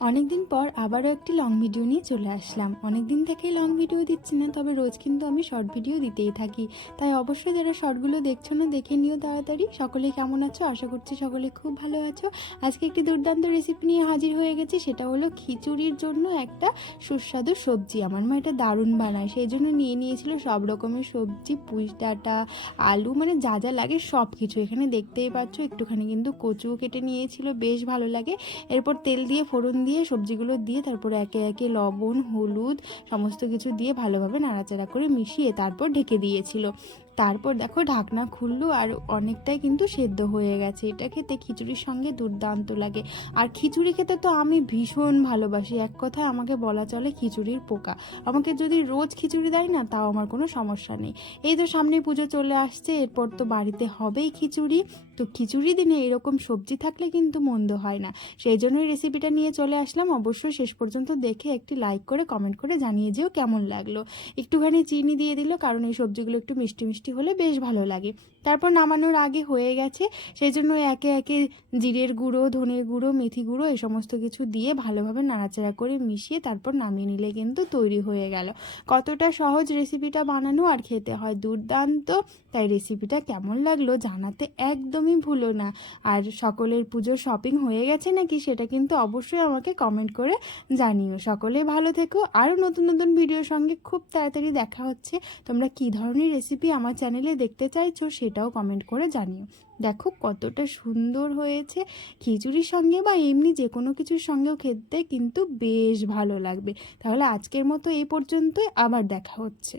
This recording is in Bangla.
অনেকদিন পর আবারও একটি লং ভিডিও নিয়ে চলে আসলাম। অনেক দিন থেকেই লং ভিডিও দিচ্ছি না, তবে রোজ কিন্তু আমি শর্ট ভিডিও দিতেই থাকি। তাই অবশ্যই যারা শর্টগুলো দেখছ না, দেখে নিও তাড়াতাড়ি। সকলে কেমন আছো? আশা করছি সকলে খুব ভালো আছো। আজকে একটি দুর্দান্ত রেসিপি নিয়ে হাজির হয়ে গেছি, সেটা হলো খিচুড়ির জন্য একটা সুস্বাদু সবজি। আমার মা এটা দারুণ বানায়, সেই জন্য নিয়ে নিয়েছিল সব রকমের সবজি পুঁই আলু মানে যা যা লাগে সব কিছু এখানে দেখতেই পাচ্ছ, একটুখানি কিন্তু কচুও কেটে নিয়েছিল, বেশ ভালো লাগে। এরপর তেল দিয়ে ফোড়ন দিয়ে সবজিগুলো দিয়ে তারপরে একে একে লবণ, হলুদ, সমস্ত কিছু দিয়ে ভালোভাবে নাড়াচাড়া করে মিশিয়ে তারপর ঢেকে দিয়েছিল। তারপর দেখো ঢাকনা খুললো আর অনেকটাই কিন্তু সেদ্ধ হয়ে গেছে। এটা খেতে খিচুড়ির সঙ্গে দুর্দান্ত লাগে। আর খিচুড়ি খেতে তো আমি ভীষণ ভালোবাসি। এক কথায় আমাকে বলা চলে খিচুড়ির পোকা। আমাকে যদি রোজ খিচুড়ি দেয় না, তাও আমার কোনো সমস্যা নেই। এই তো সামনে পুজো চলে আসছে, এরপর তো বাড়িতে হবেই খিচুড়ি। তো খিচুড়ি দিনে এরকম সবজি থাকলে কিন্তু মন্দ হয় না। সেই জন্যই রেসিপিটা নিয়ে চলে আসলাম। অবশ্যই শেষ পর্যন্ত দেখে একটি লাইক করে কমেন্ট করে জানিয়ে যেও কেমন লাগল। একটুখানি চিনি দিয়ে দিল, কারণ এই সবজিগুলো একটু মিষ্টি মিষ্টি হলে বেশ ভালো লাগে। তারপর নামানোর আগে হয়ে গেছে, সেই জন্য একে একে জিরের গুঁড়ো, ধনের গুঁড়ো, মেথি গুঁড়ো এই সমস্ত কিছু দিয়ে ভালোভাবে নাড়াচাড়া করে মিশিয়ে তারপর নামিয়ে নিলে কিন্তু তৈরি হয়ে গেল। কতটা সহজ রেসিপিটা বানানো আর খেতে হয় দুর্দান্ত, তাই রেসিপিটা কেমন লাগল জানাতে একদমই ভুলো না। আর সকলের পুজোর শপিং হয়ে গেছে নাকি সেটা কিন্তু অবশ্যই আমাকে কমেন্ট করে জানিও। সকলে ভালো থেকো। আরও নতুন নতুন ভিডিওর সঙ্গে খুব তাড়াতাড়ি দেখা হচ্ছে। তোমরা কী ধরনের রেসিপি আমার চ্যানেলে দেখতে চাইছো সেটাও কমেন্ট করে জানিও। দেখো কতটা সুন্দর হয়েছে। খিচুড়ির সঙ্গে বা এমনি যে কোনো কিছুর সঙ্গেও খেতে কিন্তু বেশ ভালো লাগবে। তাহলে আজকের মতো এই পর্যন্তই, আবার দেখা হচ্ছে।